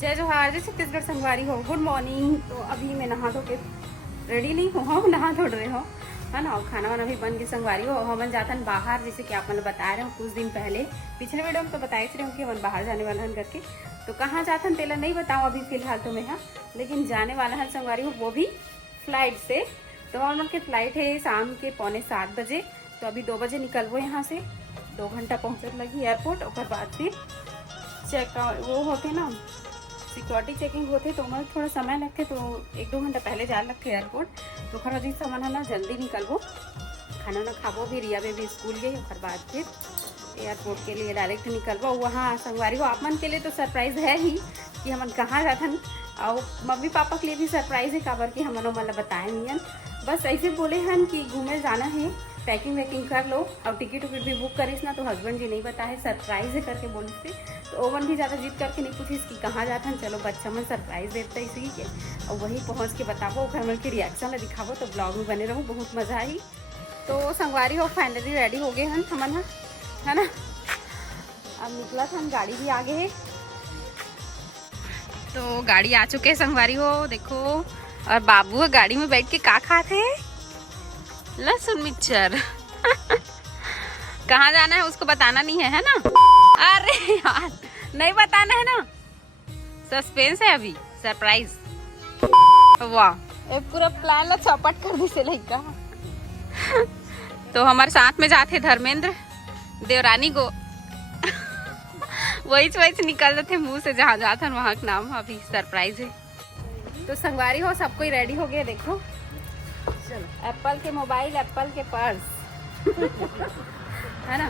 जय जोहार, जय छत्तीसगढ़ संगवारी हो। Good morning. तो अभी मैं नहा धो के रेडी नहीं हूँ, हम नहा धो रहे हो है ना। और खाना वाना भी बन के संगवारी हो। हम जातन बाहर, जैसे कि आप मतलब बता रहे हो कुछ दिन पहले पिछले वीडियो में तो बताए रहे हो कि हम बाहर जाने वाला हन करके। तो कहाँ जातन तेला नहीं बताऊँ अभी फिलहाल तो मैं, हाँ, लेकिन जाने वाला है संगवारी हो, वो भी फ्लाइट से। तो हम लोग की फ्लाइट है शाम के 6:45 बजे। तो अभी 2 बजे निकलबो यहाँ से, 2 घंटा पहुँचत लगी एयरपोर्ट। और बाद फिर चेक वो होते ना, सिक्योरिटी चेकिंग होते तो हमारे थोड़ा समय लगते, तो 1-2 घंटा पहले जा लगते एयरपोर्ट। तो खरा जी सामान है ना, जल्दी निकलबो, खाना ना खाबो भी, रिया बेबी स्कूल गई। और बाद फिर एयरपोर्ट के लिए डायरेक्ट निकलबो। वहाँ संगवारी हो आप मन के लिए तो सरप्राइज़ है ही कि हमन कहाँ जाथन, और मम्मी पापा के लिए भी सरप्राइज़ है काबर कि हमन मतलब बताए नहीं। बस ऐसे बोले हन कि घूमे जाना है, पैकिंग वैकिंग कर लो, और टिकट विकट भी बुक करीस ना। तो हस्बैंड जी नहीं बताए, सरप्राइज है करके बोली थी। तो ओवन भी ज़्यादा जिद करके नहीं पूछी कि कहाँ जाता है, चलो बच्चा मन सरप्राइज देता है इसी के, और वहीं पहुँच के बताबो, घर में की रिएक्शन ला दिखाबो। तो ब्लॉग में बने रहो, बहुत मज़ा आई। तो संगवारी हो फाइनली रेडी हो गए हन हमन, है ना। अब निकला था, गाड़ी भी आगे है। तो गाड़ी आ चुके हैं संगवारी हो, देखो। और बाबू गाड़ी में बैठ के का खाते, लहसुन मिक्सचर। कहाँ जाना है उसको बताना नहीं है ना। अरे यार, नहीं बताना है ना, सस्पेंस है अभी, सरप्राइज। वाह, ये पूरा प्लान ला चौपट कर दी से लड़का। तो हमारे साथ में जाते धर्मेंद्र, देवरानी को वही निकल थे मुंह से, जहाँ जाता वहाँ का नाम अभी सरप्राइज है। तो संगवारी हो सब कोई रेडी हो गए, देखो। एप्पल के मोबाइल, एप्पल के पर्स है ना,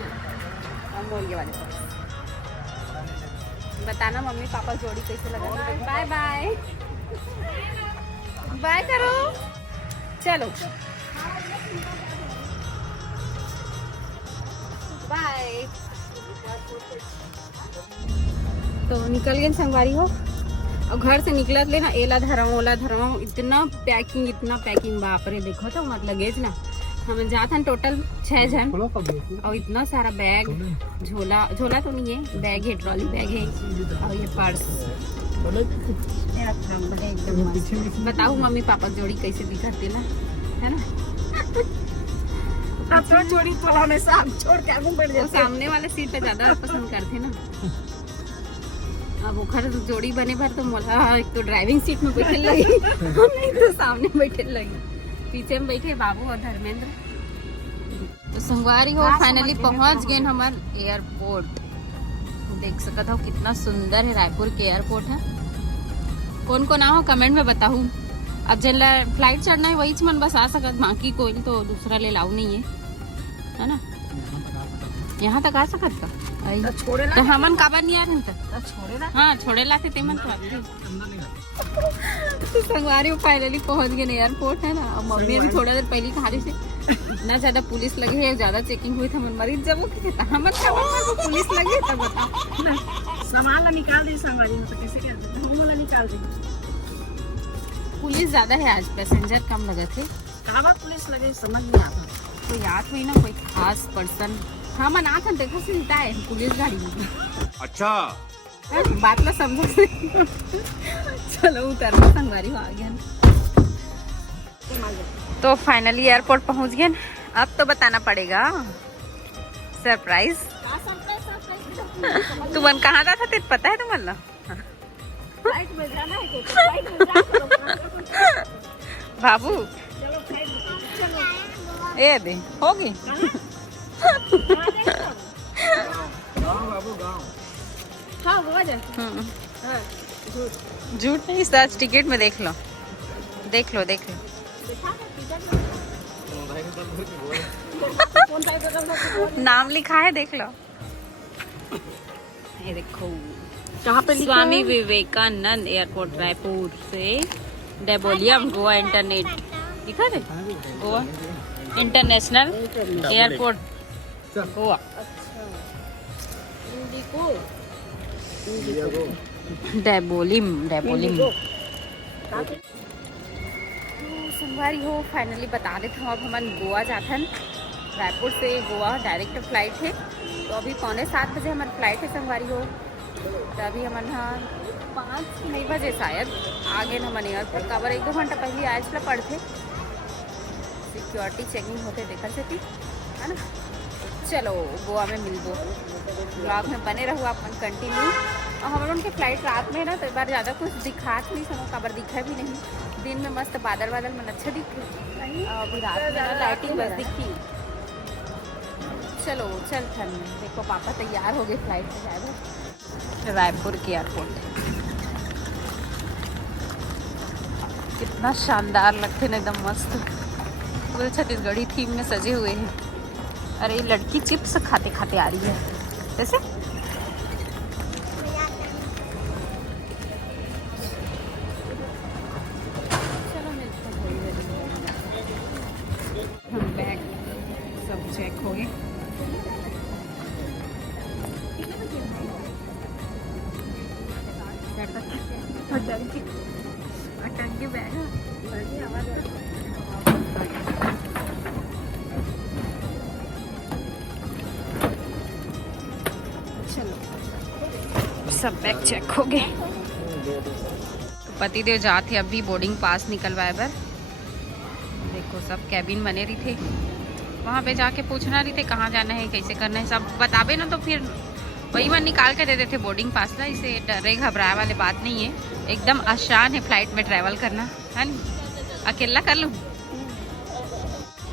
अमोलिया वाले पर्स। बताना मम्मी पापा जोड़ी कैसे लगा। बाय बाय बाय करो, चलो बाय। तो निकल गए संगवारी हो, और घर से निकलत ले ना, एला धराऊँ ओला धराऊँ, इतना पैकिंग बाप रे। देखो तो मत लगेज ना, हम जाते हैं टोटल 6 जन, और इतना सारा बैग, झोला तो नहीं है, बैग है, ट्रॉली बैग है, और ये पर्स एकदम। बताओ मम्मी पापा जोड़ी कैसे दिखाते ना, है ना। जोड़ी थोड़ा हमेशा छोड़ के आगे बढ़ जाते, सामने वाले सीट पे ज्यादा पसंद करते ना। अब ओखर जोड़ी बने भर तो मोला एक तो ड्राइविंग सीट में बैठे लगी, नहीं तो सामने बैठे लगी, पीछे में बैठे बाबू और धर्मेंद्र। तो संगवारी हो फाइनली पहुंच गए हमार एयरपोर्ट। देख सकता हो कितना सुंदर है रायपुर के एयरपोर्ट है। कौन को ना हो कमेंट में बताऊं। अब जल फ्लाइट चढ़ना है वही मन बस आ सकत, बाकी कोई तो दूसरा ले लाऊ नहीं है ना। यहाँ तक आ सकत का तो हमन काबर नहीं आ रहे, हाँ छोड़े लाते तेमन तो संगवारी फाइनली पहुंच गए एयरपोर्ट, है ना। और मम्मी अभी थोड़ा देर पहले कहा रही से इतना ज्यादा पुलिस लगे है, ज्यादा चेकिंग हुई था, मन मरीज जब हमन पुलिस लगे तब बता सामान निकाल दी संगवारी में, तो कैसे क्या निकाल दी। पुलिस ज्यादा है आज, पैसेंजर कम लगे थे। कहाँ पुलिस लगे समझ नहीं आता। तो याद हुई ना कोई खास पर्सन, हाँ मन आता देखा सुनता है पुलिस गाड़ी में। अच्छा बात ला समझ से चलो उतरना संगवारी आ गया। तो फाइनली एयरपोर्ट पहुंच गए। अब तो बताना पड़ेगा सरप्राइज। तू मन कहाँ जाता थे पता है तुम्हारा? फ्लाइट में जाना है तो फ्लाइट में जा बाबू ए दे होगी झूठ नहीं, सच टिकट में देख लो। नाम लिखा है, देख लो। ये देखो कहाँ पे स्वामी विवेकानंद एयरपोर्ट रायपुर से डेबोलियम गोवा इंटरनेट लिखा है, गोवा इंटरनेशनल एयरपोर्ट गोवा। डेबोलिम संगवारी हो फाइनली बता देते हूँ। अब हम गोवा जाथन, रायपुर से गोवा डायरेक्ट फ्लाइट है। तो अभी 6:45 बजे हमारी फ्लाइट है संगवारी हो। तो अभी हम 5 नहीं बजे शायद आगे न मने एयरपोर्ट काबर 1-2 घंटा पहले आए थे पढ़ते सिक्योरिटी चेकिंग होते देखल से थी है ना। चलो गोवा में मिलबो, ब्लॉग में बने रहो अपन कंटिन्यू। और हम लोगों की फ्लाइट रात में है ना तो एक बार ज़्यादा कुछ दिखात नहीं सनो, काबर दिखा भी नहीं। दिन में मस्त बादल बादल में अच्छा दिखे, अभी रात में ना लाइटिंग बस दिखी। चलो चल थन देखो पापा तैयार हो गए फ्लाइट से जाए रायपुर के एयरपोर्ट। कितना शानदार लगते हैं एकदम मस्त, पूरे छत्तीसगढ़ी थीम में सजे हुए हैं। अरे ये लड़की चिप्स खाते खाते आ रही है जैसे। चलो मिलते हैं, बैग सब चेक हो गए। टंकी बैग सब बैग चेक हो गए। पतिदेव जाते अभी बोर्डिंग पास निकलवाए बर। देखो सब कैबिन बने रही थे, वहाँ पे जाके पूछना रही थे कहाँ जाना है कैसे करना है, सब बताबे ना तो फिर वही मन निकाल के दे देते बोर्डिंग पास ला। इसे डरे घबराए वाले बात नहीं है, एकदम आसान है फ्लाइट में ट्रैवल करना है नी। अकेला कर लूँ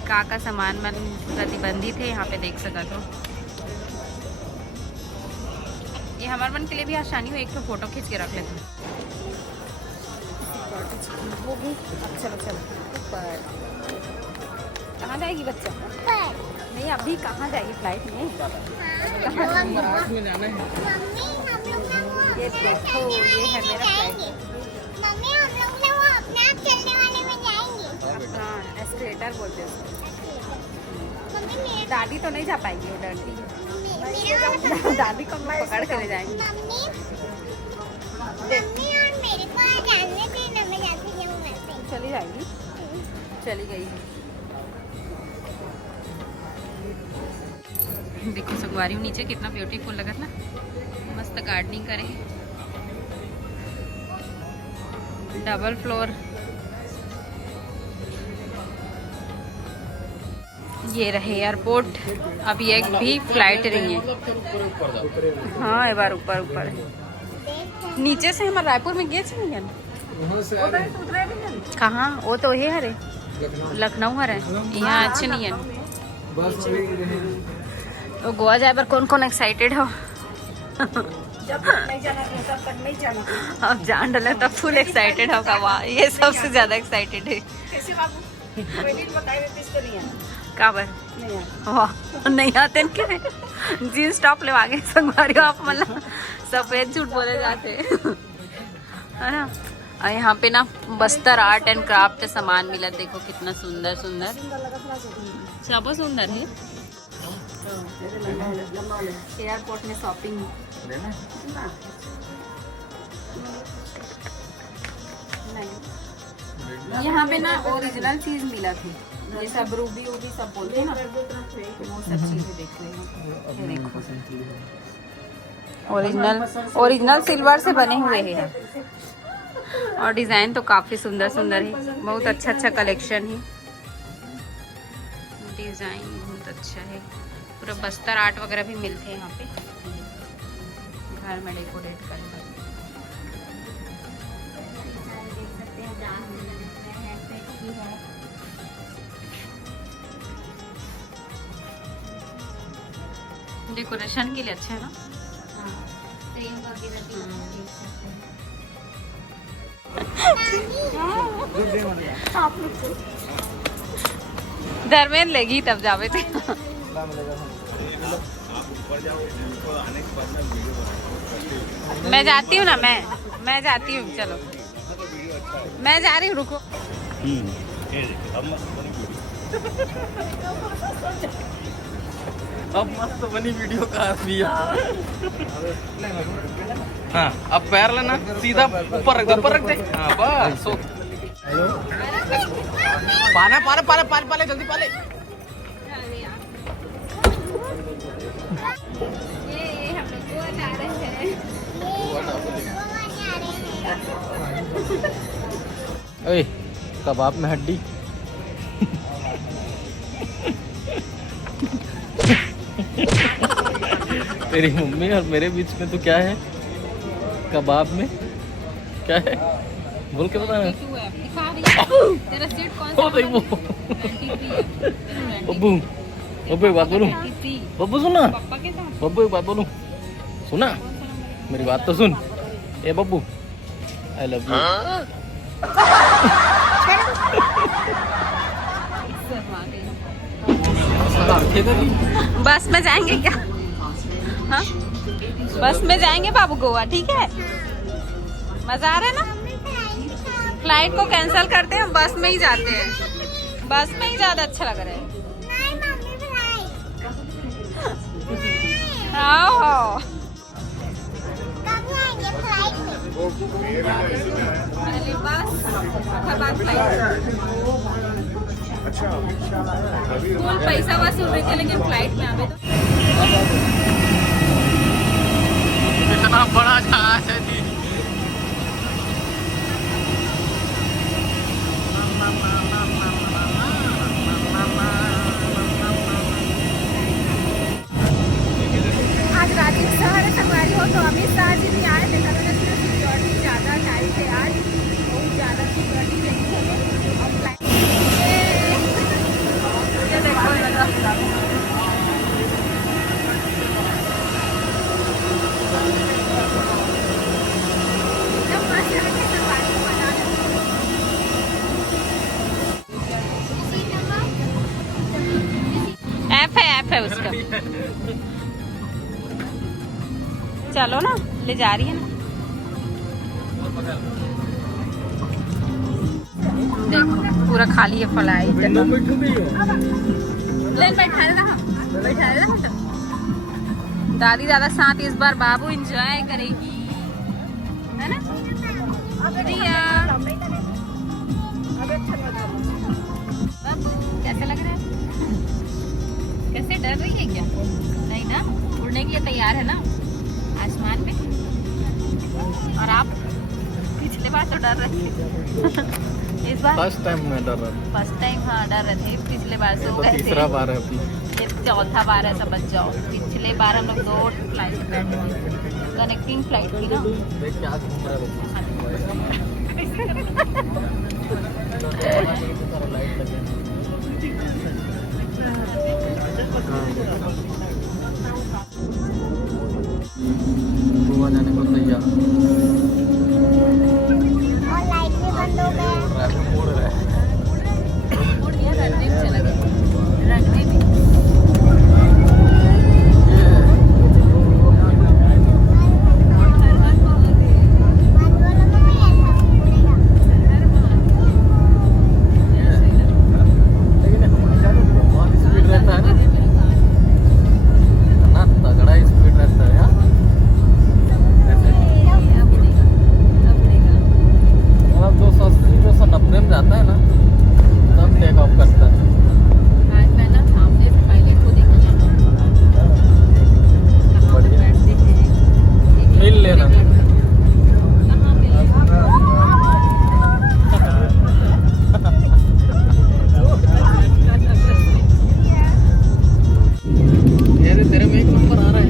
का सामान मन प्रतिबंधित है यहाँ पे देख सका तो ये हमारे मन के लिए भी आसानी हो। एक तो फोटो खींच के रख लेते चलो चलो ऊपर। कहाँ जाएगी बच्चा? नहीं अभी कहाँ जाएगी फ्लाइट में? ये देखो ये है मेरा फ्लाइट। मम्मी हम लोग ना वो अपने आप चलने वाले में जाएंगे। हाँ एस्केलेटर बोलते हैं उसको। मम्मी मेरे दादी तो नहीं जा पाएगी, वो डरती है। मेरा दादी को हम पकड़ के ले जाएंगे। मम्मी मम्मी और मेरे को जानने दे ना, मैं जाती जाऊँ वैसे ही। चली जाएगी, चली गई। देखो संगवारी नीचे कितना ब्यूटीफुल लगत ना, मस्त गार्डनिंग करे, डबल फ्लोर। ये रहे एयरपोर्ट, अभी एक भी फ्लाइट नहीं है। हाँ एक बार ऊपर ऊपर है। नीचे से हमारे रायपुर में गए थे कहाँ? वो तो ये हरे लखनऊ हरे, यहाँ अच्छे नहीं है। तो गोवा जाए पर कौन कौन एक्साइटेड हो? जब नहीं जाना तब तक नहीं जाना। अब जान डाले तब फुल एक्साइटेड होगा। वाह ये सबसे ज्यादा एक्साइटेड है। कैसे बाबू कोई दिन बताए देते इसको नहीं है काबर नहीं है। वाह नहीं आते न के जीन्स टॉप ले आगे संगवारी आप मतलब सफेद झूठ बोले जाते है ना। और यहाँ पे ना बस्तर आर्ट एंड क्राफ्ट सामान मिला, देखो कितना सुंदर सुंदर, सब सुंदर है। एयरपोर्ट में शॉपिंग नहीं, यहाँ पे ना ओरिजिनल चीज मिला थी, ये सब रूबी वूबी सब बोलते हैं ना, वो सब चीजें देख रहे हैं। ये देखो ओरिजिनल सिल्वर से बने हुए हैं और डिजाइन तो काफी सुंदर सुंदर है। बहुत अच्छा अच्छा कलेक्शन है, डिजाइन बहुत अच्छा है। पूरा बस्तर आर्ट वगैरह भी मिलते हैं यहाँ पे, घर में डेकोरेट करने का। डेकोरेशन के लिए अच्छा है ना। धर्मेंद्र लेगी तब जावे थे। मैं जाती हूँ ना, मैं जाती हूँ। चलो मैं जा रही हूँ, रुको। अब मस्त बनी वीडियो का दिया। हाँ अब पैर लेना सीधा ऊपर रख दे। हाँ बस पाना पाले पाले पाले पाले जल्दी पाले। ये हम लोग गोवा जा रहे हैं। ओए कबाब में हड्डी। तेरी मम्मी और मेरे बीच में तो क्या है? कबाब में क्या है? बोल के बता। तेरा सीट कौन ओ भाई वो बब्बू, बब्बू एक बात बोलूं? बब्बू सुना, पापा के साथ बब्बू एक बात बोलूं? सुना मेरी बात तो सुन। ए बब्बू आई लव यू। बस में जाएंगे क्या? हाँ बस में जाएंगे बाबू गोवा, ठीक है? मजा आ रहा है ना? फ्लाइट को कैंसिल करते हैं, हम बस में ही जाते हैं। बस में ही ज्यादा अच्छा लग रहा है। आओ पहले बस उसके बाद फ्लाइट। फुल पैसा वसूल रहे थे लेकिन फ्लाइट में आवे तो इतना बड़ा जहाज है जी। आज राजीव शहर संगवारी हो तो अमित शाह जी भी आए थे। सिक्योरिटी ज़्यादा टाइम थे आज, बहुत ज़्यादा सिक्योरिटी चेकिंग हो गई। और फ्लाइट ये देखो एकदम मस्त लग रहा है संगवारी को मजा आ रहा है। ऐप है उसका। चलो ना, ले जा रही है ना। देखो पूरा खाली है फ्लाइट। दादी दादा साथ इस बार बाबू एंजॉय करेगी, है ना? रिया बाबू कैसा लग रहा है? कैसे, डर रही है क्या? नहीं ना, उड़ने के लिए तैयार है ना आसमान में। और आप पिछले बार तो डर रहे थे। इस बार फर्स्ट टाइम मैं डर रहा था। फर्स्ट टाइम हाँ डर रहे थे, पिछले बार से हो तो गए थे। तीसरा बार है अभी। ये चौथा बार है, समझ जाओ। पिछले बार हम लोग 2 फ्लाइट बैठे थे, कनेक्टिंग फ्लाइट थी ना। देख क्या घूम रहा गोवा जाने को तैयार। और लाइट भी बंद हो गया। ट्रैफिक मोड़ रहा है। उड़ गया, रणदीप चला गया। रणदीप लेकिन हमारे यहाँ तो बहुत स्पीड रहता है ना, इतना तगड़ा स्पीड रहता है यार। मतलब 280 290 में जाता है ना, तब टेक ऑफ करता है। आज मैं ना सामने से पायलट को देखा कहाँ बढ़िया। बैठते हैं, मिल लेना। कहाँ मिलेगा। तेरे में एक नंबर आ रहा है,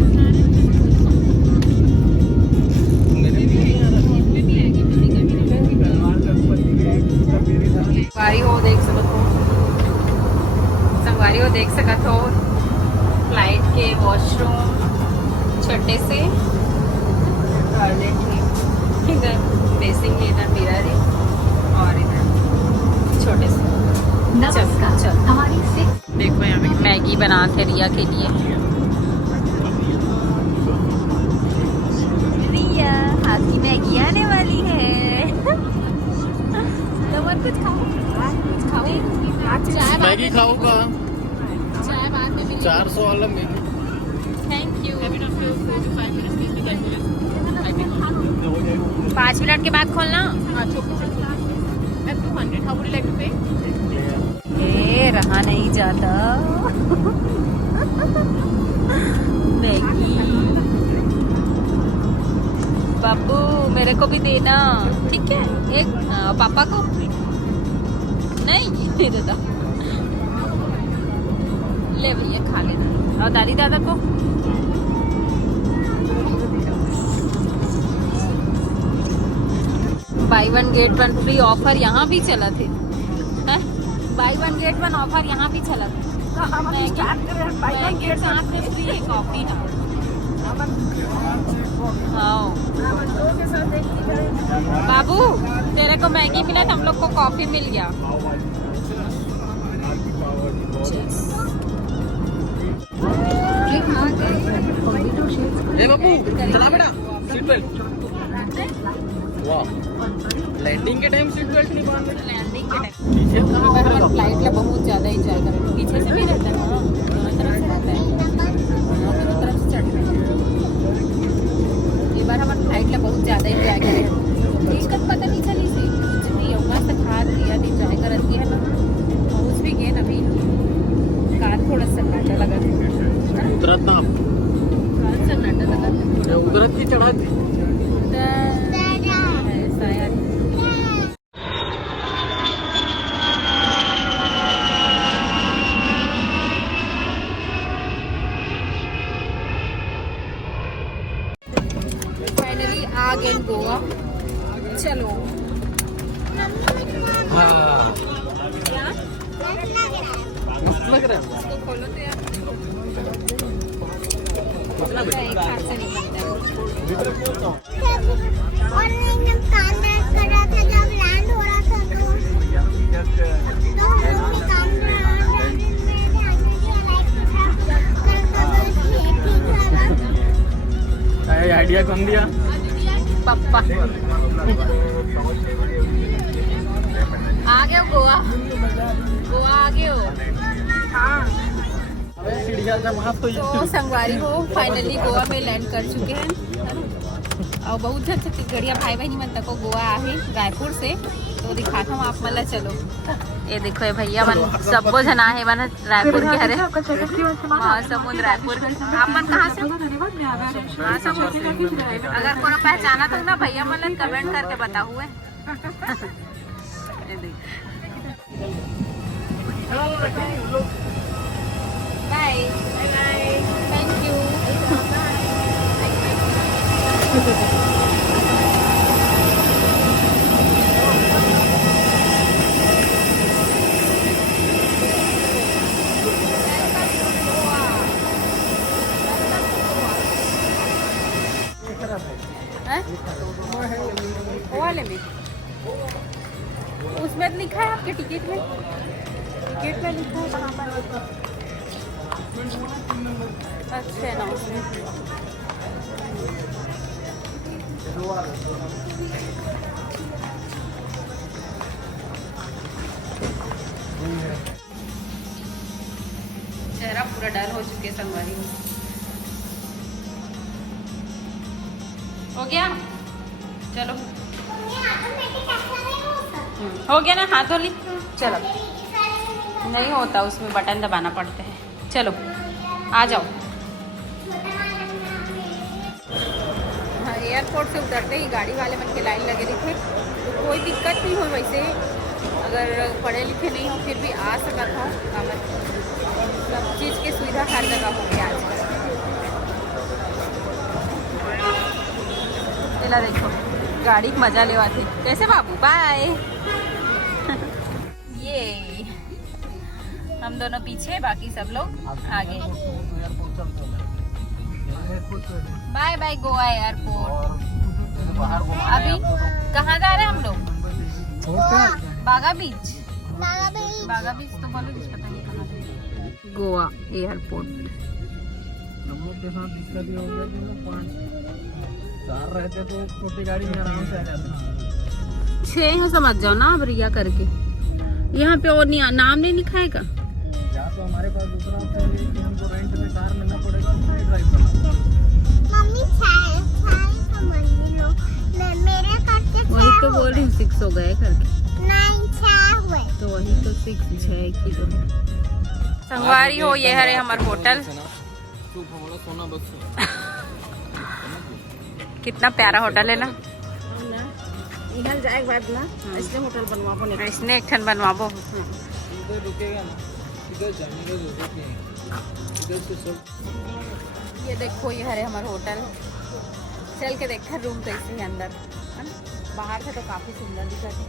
मेरे में नहीं आ रहा। संगवारी हो देख सकत हो, संगवारी हो देख सकत हो फ्लाइट के वॉशरूम छोटे से टॉयलेट है। इधर बेसिंग है, इधर मिरर है और इधर छोटे से। चल हमारी देखो यहाँ पे मैगी बनाते रिया के लिए। रिया आपकी मैगी आने वाली है। तो मत कुछ खाओ, कुछ खाओ। चाय मैगी खाऊंगा, चाय बाद में मिलेगी। 400 वाला मैगी। Thank you. 5 मिनट के बाद खोलना। ए रहा नहीं जाता। मैगी बाबू मेरे को भी देना, ठीक है? एक पापा को नहीं दे देता। ले भैया खा लेना, और दादी दादा को। बाई 1 गेट 1 फ्री ऑफर यहाँ भी चला थे। बाई 1 गेट 1 ऑफर यहाँ भी चला था। मैगी के साथ में फ्री है कॉफी ना। हाँ बाबू तेरे को मैगी मिला तो हम लोग को कॉफी मिल गया। ए बाबू चला बेटा, सीट बेल्ट। वाह, लैंडिंग के टाइम सीट बेल्ट नहीं बांधना। लैंडिंग के टाइम फ्लाइट ला बहुत ज्यादा एंजॉय करें। पीछे से भी रहता है ना, दोनों तरफ से रहता है, दोनों तरफ से चढ़। ये बार हमारे फ्लाइट ला बहुत ज्यादा एंजॉय करें। दिक्कत पता नहीं चली सी कुछ भी मस्त खा लिया, एंजॉय करती है ना। पहुँच भी गए अभी, कार थोड़ा सन्नाटा लगा था। उतरत ना कार सन्नाटा लगा था, उतरत की चढ़ा थी। ऐसा यार। फाइनली आ गए गोवा। चलो हाँ क्या लग रहा है। इसको खोलो तो यार, एक हाथ से नहीं बनता है। और एकदम काम कर रहा था जब लैंड हो रहा था तो हम लोग काम कर रहा था। आइडिया कौन दिया? पापा आ गए हो गोवा, गोवा आ गए हो। चिड़िया जब वहाँ तो तो संगवारी हो फाइनली गोवा में लैंड कर चुके हैं, है ना? और बहुत झट छत्तीसगढ़िया भाई बहनी मन तक गोवा आहे रायपुर से, तो दिखाता हूँ आप मतलब। चलो ये देखो ये भैया मन सबको जना है मन रायपुर के हरे महासमुंद रायपुर। आप मन कहाँ से? महासमुंद। अगर कोनो पहचाना तो ना भैया मन कमेंट करके बता हुए। Bye bye, thank you. वाले में उसमें लिखा है आपके टिकट में, टिकट में लिखा है कहाँ पर? अच्छा ना उसमें चेहरा पूरा डल हो चुके संगवारी। हो गया, चलो हो गया ना, हाथ धो ली। चलो नहीं होता उसमें, बटन दबाना पड़ते हैं। चलो आ जाओ। हाँ, एयरपोर्ट से उतरते ही गाड़ी वाले मन के लाइन लगे थे, तो कोई दिक्कत नहीं हो। वैसे अगर पढ़े लिखे नहीं हो फिर भी आ सकता था। सब चीज़ की सुविधा हर जगह हो गया आजकल। चला देखो गाड़ी मजा लेवा थे कैसे बाबू। बाय। ये हम दोनों पीछे, बाकी सब लोग आगे। Bye bye Goa airport. अभी कहाँ जा रहे हैं हम लोग? बागा बीच। बागा बीच तो बोलो, कुछ पता नहीं कहाँ से। गोवा एयरपोर्ट। हम लोग के साथ दिक्कत ये हो गया कि 4 रहते तो छोटी गाड़ी में आराम से आ जाते। 6 है समझ जाओ ना अब रिया करके। यहाँ पे और नाम नहीं लिखाएगा। या तो हमारे पास दूसरा ऑप्शन है कि हमको रेंट में कार लेना पड़ेगा, उसमें ड्राइव करना। मम्मी समझ लो, मेरे करके वही तो बोल रही हूँ 6 हो गए करके। 9 हुए तो वही तो 6 6 की तो संगवारी हो। ये है हमारा होटल। सोना बस कितना प्यारा होटल है ना। हम ना इधर जाए के बाद ना इसने होटल बनवाबो नहीं। इसने एक ठन बनवाबो। इधर रुकेगा ना, इधर जाने का जरूरत नहीं है, इधर से सब। ये देखो ये है हमारा होटल। चल के देखा रूम कैसे है अंदर, है ना। बाहर से तो काफी सुंदर दिखा है।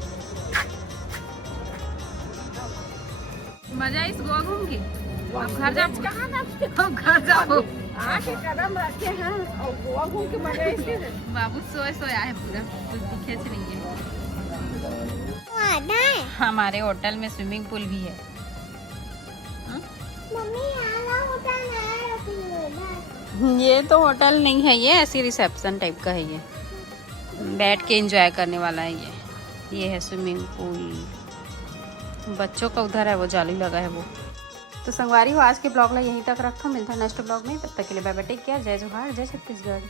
मजा इस गोवा घूम के। अब घर जाओ, कहाँ ना अब घर जाओ। आके कदम रखे हैं और गोवा घूम के मजा इसके बाबू सोए सोया है पूरा, कुछ दिखे से नहीं है। हमारे होटल में स्विमिंग पूल भी है। ये तो होटल नहीं है, ये ऐसी रिसेप्शन टाइप का है। ये बैठ के एंजॉय करने वाला है। ये है स्विमिंग पूल। बच्चों का उधर है वो जाली लगा है वो। तो संगवारी हो, आज के ब्लॉग में यहीं तक रखा। मिलता है नेक्स्ट ब्लॉग में, तब तक के लिए बाय बाय, टेक केयर। जय जोहार, जय छत्तीसगढ़।